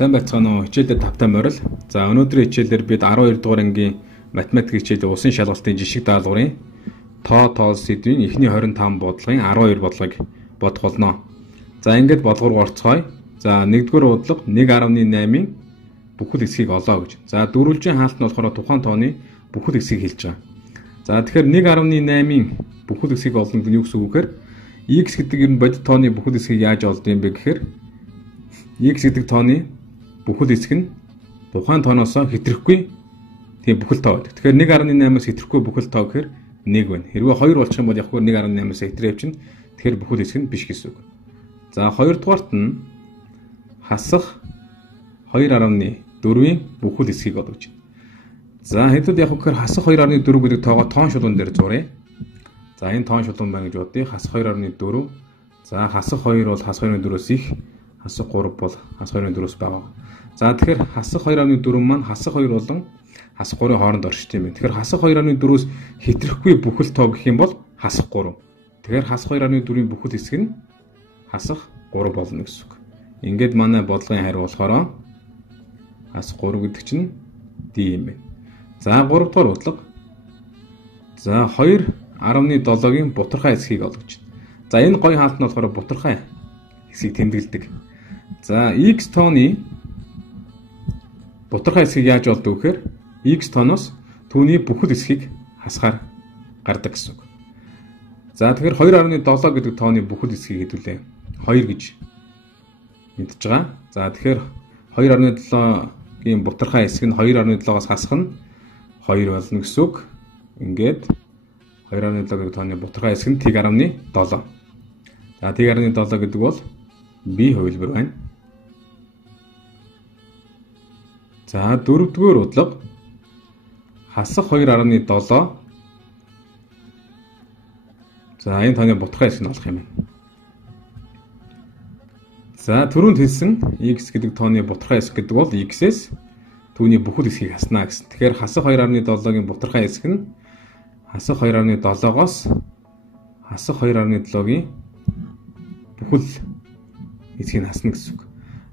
Сайн байцгаана уу? Хичээлдээ тавтай морил. За өнөөдрийн хичээлээр бид 12 дугаар ангийн математик хичээлийн усан шалгалтын жишг даалгаврын тоо сэдвийн эхний 25 бодлогын 12 бодлогыг бодох болно. За ингээд бодлого орцгоё. За 1-р бодлого 1.8-ийн бүхэл хэсгийг олоо гэж. За дөрвөлжин хаалт нь болохоор тухайн тооны бүхэл хэсгийг хэлж байгаа. За тэгэхээр 1.8-ийн бүхэл хэсгийг олно гэдэг нь юу гэсэн үг вэ гэхээр x гэдэг ер нь бодит тооны бүхэл хэсгийг яаж олдсон юм бэ гэхээр x гэдэг тооны бүхэл хэсэг нь тухайн тооноос хэтрэхгүй тийм бүхэл тоо байдаг. Тэгэхээр 1.8-аас хэтрэхгүй бүхэл тоо гэхээр 1 байна. Хэрвээ 2 болчих юм бол яг 1.8-аас хэтрээ явчихна. Тэгэхээр бүхэл хэсэг нь биш гэсэн үг. За 2-дугаарт нь хасах 2.4-ийн бүхэл хэсгийг олгож байна. За хэдүүд яг гэхээр хасах 2.4 гэдэг тоогоо тоон шулуун дээр зуръя. За энэ тоон шулуун байна гэж бодъё. Хасах 2.4. За хасах 2 бол хасах 2.4-өөс их, хасах 3 бол хасах 2.4-өөс бага. За тэгэхээр хасах 2.4 маань хасах 2 болон хасах 3-ын хооронд оршиж юм байна. Тэгэхээр хасах 2.4-өөс хэтрэхгүй бүхэл тоо гэх юм бол хасах 3. Тэгэхээр хасах 2.4-ийн бүхэл хэсэг нь хасах 3 болно гэсэн үг. Ингээд манай бодлогын хариу болохоор хасах 3 гэдэг чинь D юм байна. За 3-р бодлого. За 2.7-гийн бутархай хэсгийг олгож байна. За энэ гоё хаалт нь болохоор бутархай хэсгийг тэмдэглэдэг. За x тооны бутархай хэсгийг яаж олдог вэ гэхээр x тооноос түүний бүхэл хэсгийг хасгаар гардаг гэсэн үг. За тэгэхээр 2.7 гэдэг тооны бүхэл хэсгийг хэдүүлээ 2 гэж мэдж байгаа. За тэгэхээр 2.7-гийн бутархай хэсэг нь 2.7-оос хасах нь 2 болно гэсэн үг. Ингээд 2.7 гэдэг тооны бутархай хэсэг нь t.7. За t.7 гэдэг бол b хувилбар байна. За 4-р бодлого хасах 2.7. За энэ тооны бутархай хэсэг нь олох юм байна. За түрүүнд хэлсэн x гэдэг тооны бутархай хэсэг гэдэг бол x-с түүний бүхэл хэсгийг хаснаа гэсэн. Тэгэхээр хасах 2.7-гийн бутархай хэсэг нь хасах 2.7-оос хасах 2.7-гийн бүхэл хэсгийг хасна гэсэн үг.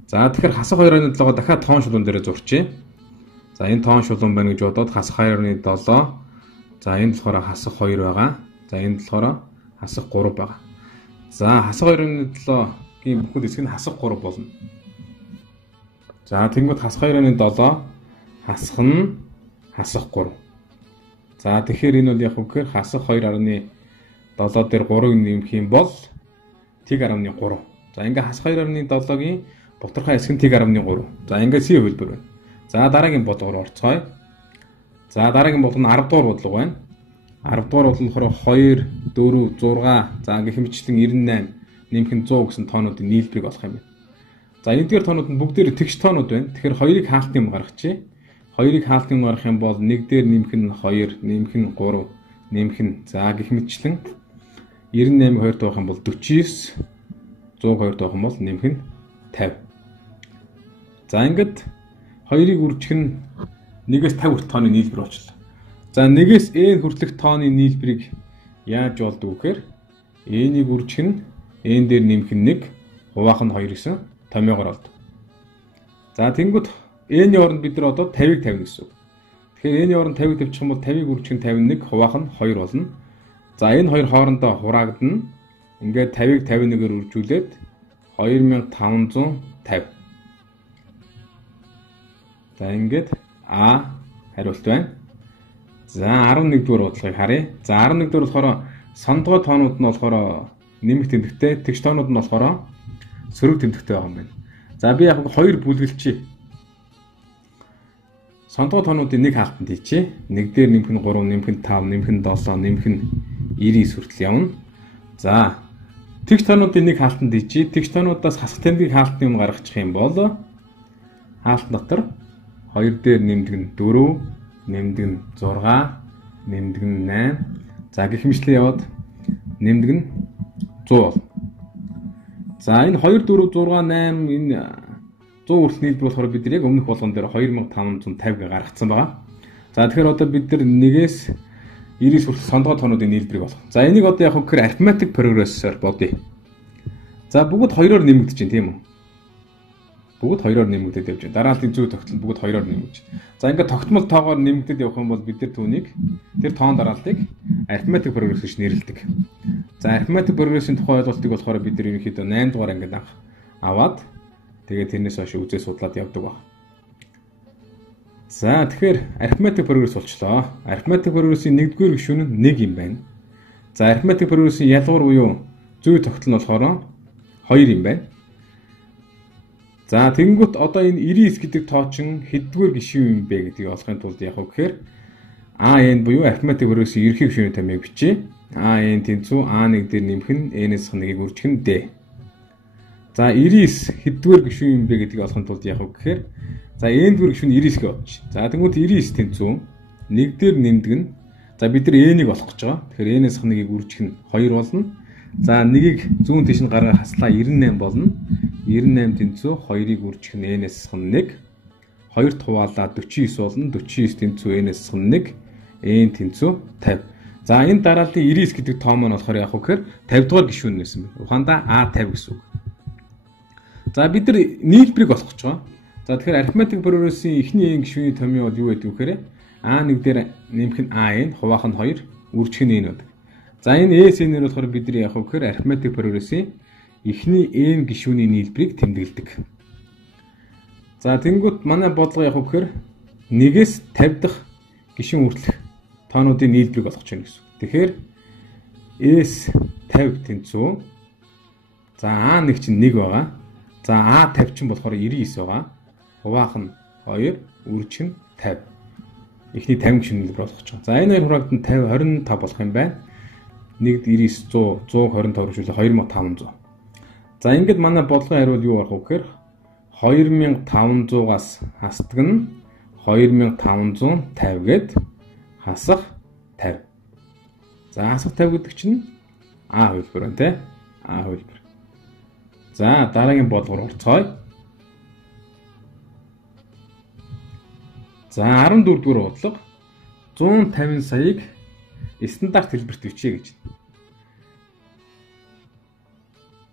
За тэгэхээр хасах 2.7-го дахиад тоон шулуун дээр зурчээ. За энэ тоон шулуун байна гэж бодоод хасах 2.7. За энэ болохоор хасах 2 байгаа. За энэ болохоор хасах 3 байгаа. За хасах 2.7-гийн бүхэл хэсэг нь хасах 3 болно. За тэгэнгүүт хасах 2.7 хасах нь хасах 3. За тэгэхээр энэ бол яг үгээр хасах 2.7 дээр 3-ыг нэмэх юм бол t.3. За ингээ хасах 2.7-гийн бутархай хэсэг нь t.3. За ингээ c хувилбар байна. За дараагийн бодлого руу орцгоё. За дараагийн бодлого нь 10 дугаар бодлого байна. 10 дугаар бодлого нь 2, 4, 6, за гэх мэтчлэн 98 нэмэх нь 100 гэсэн тоонуудын нийлбэрийг олох юм байна. За энэгээр тоонууд нь бүгдээр тэгш тоонууд байна. Тэгэхээр 2-ыг хаалтын юм гаргачих. 2-ыг хаалтын юм гаргах юм бол 1 дээр нэмэх нь 2, нэмэх нь 3, нэмэх нь за гэх мэтчлэн 98 2 тавих юм бол 49, 102 тавих юм бол нэмэх нь 50. За ингээд 2-ыг үржих нь 1-ээс 50 хүртэлх тооны нийлбэр болчихлоо. За 1-ээс n хүртэлх тооны нийлбэрийг яаж олдог вэ гэхээр n-ийг үржих нь n дээр нэмэх нь 1, хуваах нь 2 гэсэн томьёогоор олдог. За тэнгууд n-ийн оронд бид нар одоо 50-ыг тавина гэсэн үг. Тэгэхээр n-ийн оронд 50-ыг тавьчих юм бол 50-ыг үржих нь 51, хуваах нь 2 болно. За энэ хоёр хоорондоо хураагдана. Ингээд 50-ыг 51-ээр үржүүлээд 2550. За ингээд А хариулт байна. За 11-р бодлогыг харъя. За 11-р болохоор сондгой тоонууд нь болохоор нэмэх тэмдэгтэй, тэгш тоонууд нь болохоор сөрөг тэмдэгтэй байгаа юм байна. За би яг 2 бүлгэлчээ. Сондгой тоонуудын нэг хаалтанд хийчихье. 1 дээр нэмэх нь 3, нэмэх нь 5, нэмэх нь 7, нэмэх нь 99 хүртэл явна. За тэгш тоонуудын нэг хаалтанд хийчихье. Тэгш тоонуудаас хасах тэмдгийг хаалтны юм гаргачих юм бол хаалт дотор 2 дээр нэмдэг нь 4, нэмдэг нь 6, нэмдэг нь 8. За гэх мэтлээ яваад нэмдэг нь 100 бол. За энэ 2, 4, 6, 8 энэ 100 хүртэл нийлбэр болохоор бид нар яг өмнөх болгон дээр 2550 гаргацсан байгаа. За тэгэхээр одоо бид нар 1-ээс 99 хүртэл сондгой тоонуудын нийлбэрийг олох. За энийг одоо яг гэхээр арифметик прогрессор бодъё. За бүгд 2-оор нэмэгдэж байна тийм үү? Бүгд 2-оор нэмэгдээд явж байна. Дараалтын зүй тогтол бүгд 2-оор нэмэгдэж байна. За ингээд тогтмол тоогоор нэмэгдээд явах юм бол бид нар түүнийг тэр тоон дараалтыг arithmetic progress гэж нэрлэдэг. За arithmetic progress-ийн тухай ойлголтыг болохоор бид нар ерөнхийдөө 8 дугаар ангид аваад тэгээд тэрнээс хойш үзээ судлаад явдаг баг. За тэгэхээр arithmetic progress болчлоо. Arithmetic progress-ийн 1-р гишүүн нь 1 юм байна. За arithmetic progress-ийн ялгуур буюу зүй тогтол нь болохоор 2 юм байна. За тэгэнгүүт одоо энэ 99 гэдэг тоо чинь хэддүгээр гишүүн юм бэ гэдгийг олохын тулд яг уу гэхээр AN буюу arithmetic progress-ийн ерхий гишүүний томьёог бичиж AN тэнцүү A1 дээр нэмэх нь N-ээс нэгийг үржих нь D. За 99 хэддүгээр гишүүн юм бэ гэдгийг олохын тулд яг уу гэхээр за N-р гишүүн 99 гэж бодчих. За тэгэнгүүт 99 тэнцүү 1 дээр нэмдэг нь за бид нар N-ийг олох гэж байгаа. Тэгэхээр N-ээс нэгийг үржих нь 2 болно. За нэгийг зүүн тийш нь гараа хаслаа 98 болно. 98 тэнцүү 2-ыг үржих нь N-ээс 1. 2-т хуваалаа 49 болно. 49 тэнцүү N-ээс 1. N тэнцүү 50. За энэ дараалтын 99 гэдэг тоо маань болохоор яг уу гэхээр 50 дугаар гишүүн нэсэн байна. Ухаандаа A50 гэсэн үг. За бид нар нийлбэрийг олох гэж байгаа. За тэгэхээр arithmetic progress-ийн эхний n гишүүний томьёо бол юу гэдэг вэ гэхээр A1 дээр нэмэх нь AN, хуваах нь 2, үржих нь N байдаг. За энэ SN-ээр болохоор бид нар яг уу гэхээр arithmetic progress-ийн эхний n гишүүний нийлбэрийг тэмдэглэдэг. За тэнгуут манай бодлого яг уу гэхээр 1-ээс 50 дахь гишүүн хүртэлх тоонуудын нийлбэрийг олгож байна гэсэн. Тэгэхээр S50 тэнцүү. За A1 чинь 1 байгаа. За A50 чинь болохоор 99 байгаа. Хуваах нь 2, үржих нь 50. Эхний 50 гишүүний нийлбэр олгож байгаа. За энэ хоёр хураагт нь 50 25 болох юм байна. 1-99 100 125 үржүүлээ 2500. За ингээд манай бодлогын хариул юу болох вэ гэхээр 2500-аас хасдаг нь 2550 гээд хасах 50. За хасах 50 гэдэг чинь А хувилбар байна те. А хувилбар. За дараагийн бодлого руу орцгоё. За 14 дугаар бодлого 150 саяыг стандарт хэлбэрт бичье гэж.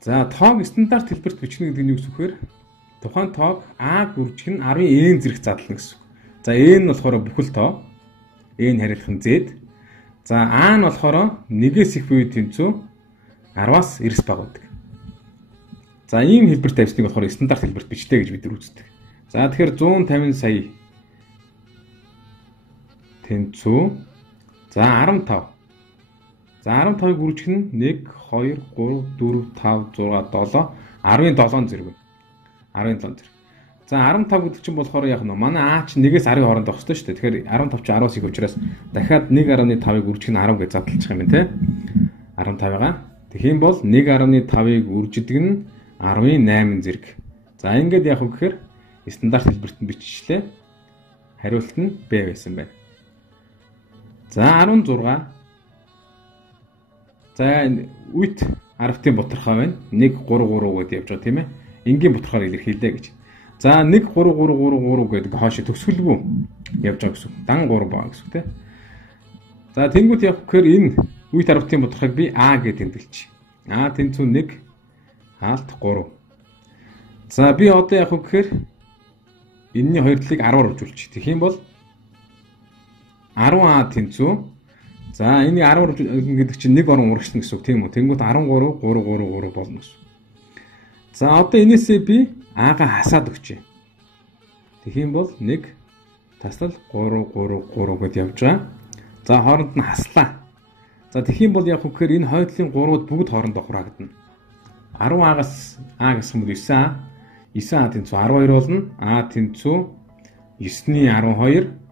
За тоог стандарт хэлбэрт бичнэ гэдэг нь юу гэсэн үг вэ? Тухайн тоог А үржих нь 10-ийн n зэрэг задлана гэсэн үг. За n нь болохоор бүхэл тоо. N харилцах нь z. За A нь болохоор 1-ээс их буюу тэнцүү 10-аас 90 бага байдаг. За ийм хэлбэр тавьсныг болохоор стандарт хэлбэрт бичдэг гэж бид нар үздэг. За тэгэхээр 150 сая тэнцүү за 15. За 15-ыг үржих нь 1 2 3 4 5 6 7 17 зэрэг байна. 17 зэрэг. За 15 гэдэг чинь болохоор яг нь манай А чинь 1-ээс 10-ийн хооронд байх ёстой шүү дээ. Тэгэхээр 15 чинь 10-аас их учраас дахиад 1.5-ыг үржих нь 10 гэж задлчих юм байна те. 15-ыг. Тэгхийн бол 1.5-ыг үржидэг нь 10-8 зэрэг. За ингээд яг үг гэхээр стандарт хэлбэрт нь биччихлээ. Хариулт нь Б байсан байна. За 16. За үйт 10-ийн бутархаа байна. 1 3 3 гэдээ явж байгаа тийм ээ. Энгийн бутархаар илэрхийлээ гэж. За 1 3 3 3 3 гэдэг хоошо төгсгөлгүй явж байгаа гэсэн. Дан 3 баа гэсэн тийм. За тэнгуут явах гэхээр энэ үйт 10-ийн бутархааг би А гэж тэмдэглэж. А тэнцүү 1 хаалт 3. За би одоо явах гэхээр энэний хоёр талыг 10-аар үржүүлчих. Тэгэх юм бол 10А тэнцүү. За энэ 10 гэдэг чинь 1 орон урагшна гэсэн үг тийм үү? Тэнгүүт 13 3 3 3 болно гэсэн. За одоо энээсээ би А-га хасаад өгчээ. Тэгэх юм бол 1 таслал 3 3 3 гэд явж байгаа. За хооронд нь хаслаа. За тэгэх юм бол яг үгээр энэ хойдлын 3-ууд бүгд хоорондоо хураагдана. 10А-гаас А гэсэн үг 9А. 9А тэнцүү 12 болно. А тэнцүү 9-ний 12.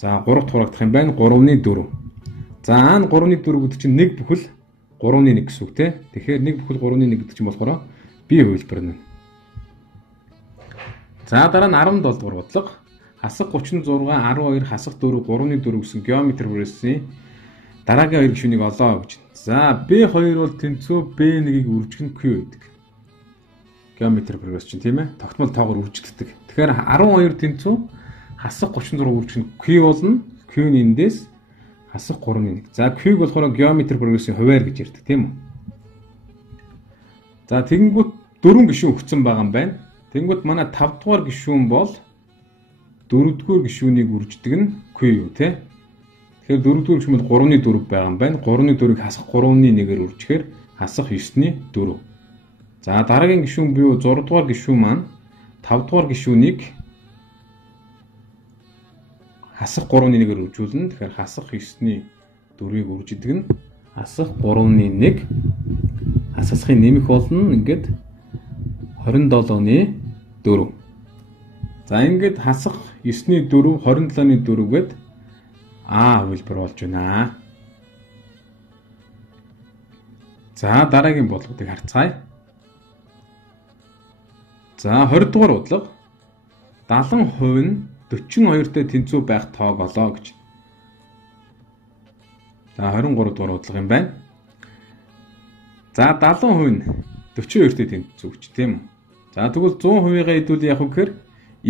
За 3-т хураагдах юм байна. 3-ны 4. За А нь 3-ны 4 гэдэг чинь 1 бүхэл 3-ны 1 гэсэн үг те. Тэгэхээр 1 бүхэл 3-ны 1 гэдэг чинь болохоор B хувилбар нь. За дараа нь 17 дугаар бодлого. Хасах 36 12 хасах 4 3-ны 4 гэсэн геометри прогрессийн дараагийн хоёр гишүүнийг олоо гэж. За B2 бол тэнцүү B1-ийг үржих нь Q гэдэг. Геометри прогресс чинь тийм ээ. Тогтмол тоогоор үржигддэг. Тэгэхээр 12 тэнцүү хасах 36 үржих нь Q болно. Q-ний эндээс хасах 3-ны 1. За Q-г болохоор геометри прогрессийн хуваар гэж ярьдаг тийм үү. За тэгэнгүүт 4 гишүүн өгсөн байгаа юм байна. Тэнгүүд манай 5 дугаар гишүүн бол 4 дугаар гишүүнийг үрждэг нь Q юу те. Тэгэхээр 4 дугаар гишүүн бол 3-ны 4 байгаа юм байна. 3-ны 4-ийг хасах 3-ны 1-ээр үржихээр хасах 9-ний 4. За дараагийн гишүүн буюу 6 дугаар гишүүн маань 5 дугаар гишүүнийг хасах 3-ны 1-ээр үржүүлнэ. Тэгэхээр хасах 9-ний 4-ийг үржидэг нь хасах 3-ны 1 хасахын нэмэх болно. Ингээд 27-ны 4. За ингээд хасах 9-ний 4 27-ны 4 гээд А хөлбөр болж байна. За дараагийн бодлогыг харцгаая. За 20 дугаар бодлого 70% нь 42-тэй тэнцүү байх тоог олоо гэж. За 23 дугаар бодлого юм байна. За 70% нь 42-тэй тэнцүү гэж тийм үү? За тэгвэл 100%-ийг хэдүүл яах вэ гэхээр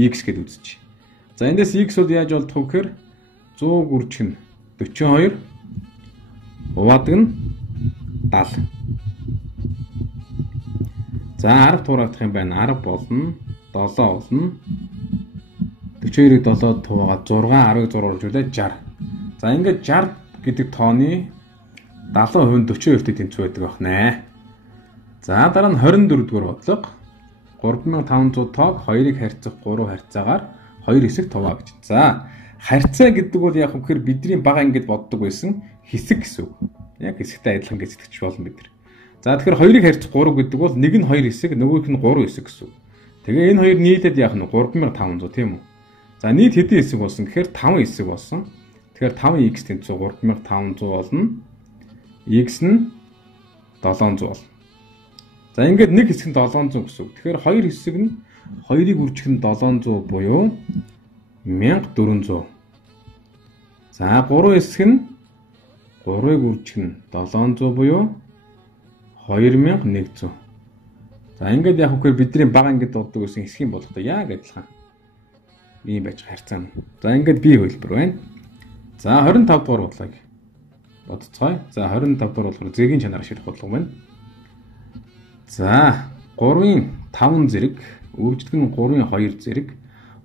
x гэд үзчих. За эндээс x бол яаж олдох вэ гэхээр 100 гүржих нь 42 хуваадаг нь 70. За 10 туурагдах юм байна. 10 болно. 7 болно. 42-ыг 7-д хуваагаад 6, 10-ыг 6 оржуулаад 60. За ингээд 60 гэдэг тооны 70% нь 42-тэй тэнцүү байдаг байна. За дараа нь 24 дугаар бодлого 3500 тоог 2-ыг харьцах 3 харьцаагаар 2 хэсэг туваа гэж. За харьцаа гэдэг бол яг хөөр бидний бага ингэж боддог байсан хэсэг гэсэн үг. Яг хэсэгтэй адилхан гэж сэтгэж болно бид нар. За тэгэхээр 2-ыг харьцах 3 гэдэг бол нэг нь 2 хэсэг, нөгөөх нь 3 хэсэг гэсэн үг. Тэгээ энэ хоёр нийлээд яах нь 3500 тийм үү? За нийт хэдэн хэсэг болсон гэхээр 5 хэсэг болсон. Тэгэхээр 5x тэнцүү 3500 болно. X нь 700 болно. За ингээд нэг хэсэг нь 700 гэсэн үг. Тэгэхээр хоёр хэсэг нь 2-ыг үржих нь 700 буюу 1400. За 3 хэсэг нь 3-ыг үржих нь 700 буюу 2100. За ингээд яг хөөр бидний бага ингээд дууддаг гэсэн хэсгийн болготой яг адилхан. Ийм байж харьцаана. За ингээд B хөлбөр байна. За 25 дугаар бодлогыг бодцгоё. За 25 дугаар болохоор зэргийн чанараар шийдэх бодлого байна. За 3-ын 5 зэрэг үрждэг нь 3-ын 2 зэрэг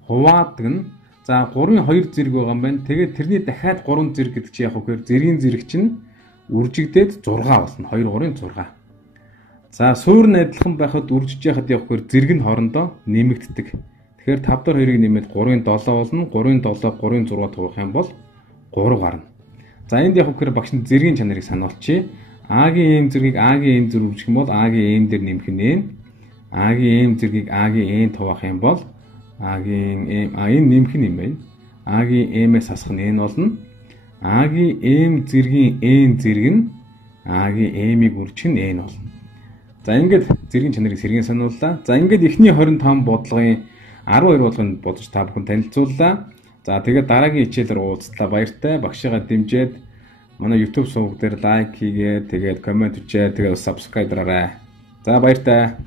хуваадаг нь за 3-ын 2 зэрэг байгаа юм байна. Тэгээд тэрний дахиад 3 зэрэг гэдэг чинь яг хөөр зэргийн зэрэг чинь үржигдээд 6 болно. 2 3-ын 6. За суур нь адилхан байхад үржиж яхад яг хөөр зэрэг нь хоорондоо нэмэгддэг. Тэгэхээр 5 дахь 2-ыг нэмээд 3-ын 7 болно. 3-ын 7 3-ын 6 туурах юм бол 3 гарна. За энд яг хөөр багш нь зэргийн чанарыг сануулчих. А-гийн эм зэргийг А-гийн эм зэрэг үржих юм бол А-гийн эм дээр нэмэх нь n. А-гийн эм зэргийг А-гийн n туваах юм бол А-гийн эм энэ нэмэх нь юм байна. А-гийн m-ээс хасах нь n болно. А-гийн m зэргийн n зэрэг нь А-гийн m-ийг үржих нь n болно. За ингээд зэргийн чанарыг сэргийн санууллаа. За ингээд эхний 25 бодлогын 12 бодлогыг бодож та бүхэн танилцууллаа. За тэгээд дараагийн хичээлээр уулзлаа. Баяртай. Багшигаа дэмжиж манай YouTube суваг дээр лайк хийгээд тэгээд комент бичээд тэгээд subscribe дараарай. За баяртай.